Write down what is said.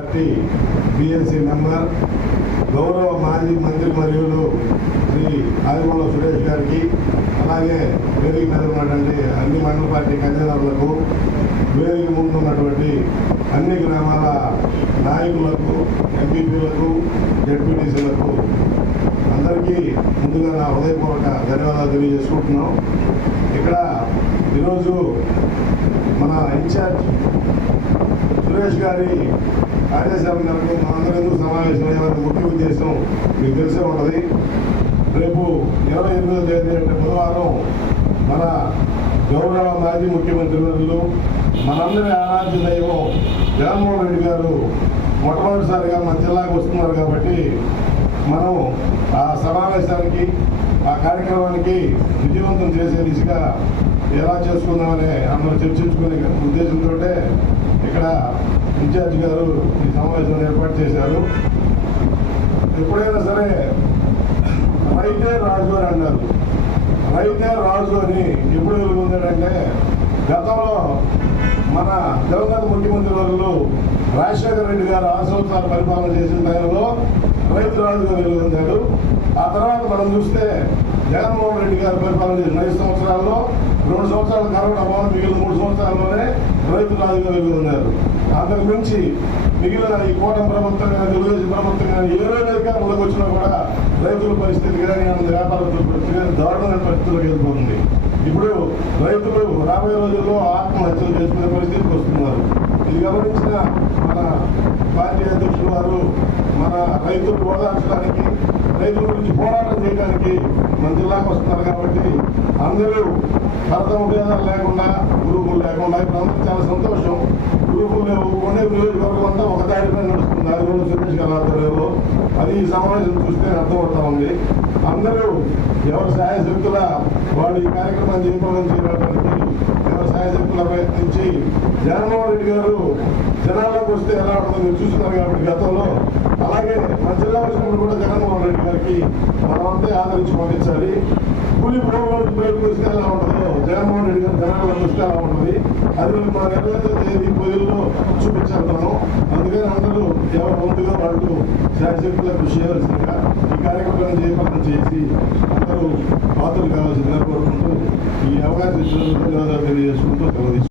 Party BSc member గౌరవ మాజీ మంత్రి మరియు శ్రీ ఆదిమూల సురేష్ గారికి, అలాగే వేదిక మీద ఉన్నటువంటి అన్ని మండల పార్టీ కన్వీనర్లకు, వేదిక ముందు ఉన్నటువంటి అన్ని గ్రామాల నాయకులకు, ఎంపీపీలకు, జడ్పీటీసీలకు అందరికీ ముందుగా నా హృదయపూర్వక ధన్యవాదాలు తెలియజేసుకుంటున్నాం. ఇక్కడ ఈరోజు మన ఇన్ఛార్జ్ సురేష్ గారి ఆదేశాల మేరకు మనందరూ సమావేశమయ్యేవారి ముఖ్య ఉద్దేశం మీకు తెలిసే ఉంటుంది. రేపు 28వ తేదీ అంటే బుధవారం మన గౌరవ మాజీ ముఖ్యమంత్రి వర్యులు, మనందరి ఆరాధ్య దైవం జగన్మోహన్ రెడ్డి గారు మొట్టమొదటిసారిగా మన జిల్లాకు వస్తున్నారు. కాబట్టి మనం ఆ సమావేశానికి, ఆ కార్యక్రమానికి విజయవంతం చేసే దిశగా ఎలా చేసుకుందామని అందరూ చర్చించుకునే ఉద్దేశంతో ఇక్కడ ఇన్ఛార్జ్ గారు ఈ సమావేశాన్ని ఏర్పాటు చేశారు. ఎప్పుడైనా సరే రైతే రాజు అని అన్నారు. రైతే రాజు అని ఎప్పుడు వెలుగుందంటే, గతంలో మన దివంగత ముఖ్యమంత్రి వర్యులు రాజశేఖర రెడ్డి గారు 6 సంవత్సరాలు పరిపాలన చేసిన టైంలో రైతు రాజుగా వెలుగొందాడు. ఆ తర్వాత మనం చూస్తే జగన్మోహన్ రెడ్డి గారు పరిపాలన చేసిన 5 సంవత్సరాల్లో 2 సంవత్సరాలు కరోనా బాగుంది, మిగిలిన 3 సంవత్సరాల్లోనే రైతు రాజుగా వెలుగొందారు. అంతకు మించి మిగిలిన ఈ కూటమి ప్రభుత్వం కానీ, తెలుగుదేశం ప్రభుత్వం కానీ ఏ రోజు అధికారంలోకి వచ్చినా కూడా రైతుల పరిస్థితి కానీ, వ్యాపారస్తుల పరిస్థితి కానీ దారుణమైన పరిస్థితులకు వెళ్ళిపోతుంది. ఇప్పుడు రైతులు రాబోయే రోజుల్లో ఆత్మహత్యలు చేసుకునే పరిస్థితికి వస్తున్నారు. ఇది గమనించిన మన పార్టీ అధ్యక్షులు వారు మన రైతులు ఓదార్చడానికి, రైతుల గురించి పోరాటం చేయడానికి మన జిల్లాకు వస్తున్నారు. కాబట్టి అందరూ భరతం భేదాలు లేకుండా, గ్రూపులు లేకుండా ఇప్పుడు అందరూ చాలా సంతోషం. గ్రూపులు లేవుకునే నియోజకవర్గం అంతా ఒక దాడిపై నడుస్తుంది. అది కూడా సురేష్ గారి ఆధ్వర్యంలో. అది ఈ సమావేశం చూస్తే అర్థమవుతా ఉంది. అందరూ ఎవరి సహాయశక్తుల వాళ్ళు ఈ కార్యక్రమాన్ని జయప్రదం చేయడానికి ఎవరి సహాయశక్తుల ప్రయత్నించి, జగన్మోహన్ రెడ్డి గారు జనాల్లోకి వస్తే ఎలా ఉంటుందో మీరు చూస్తున్నారు. కాబట్టి గతంలో అలాగే మన జిల్లా వచ్చినప్పుడు కూడా జగన్మోహన్ రెడ్డి గారికి మనమంతా ఆదరించి పంపించాలి. కూలి ప్రభుత్వం బయటకు వస్తే ఎలా ఉంటుందో జగన్మోహన్ రెడ్డి గారు జనాల్లోకి వస్తే ఎలా ఉంటుంది, అది మన 28వ తేదీ పొద్దుల్లో చూపించాలను. అందుకని అందరూ ఎవరు ముందుగా వాళ్ళు శాశక్తుల కృషి చేయవలసిందిగా ఈ కార్యక్రమాన్ని జయప్రదం చేసి అందరూ పాత్రలు కావాల్సిందిగా కోరుకుంటూ ఈ అవకాశం ఇచ్చినందుకు ధన్యవాదాలు తెలియజేసుకుంటూ సెలవు.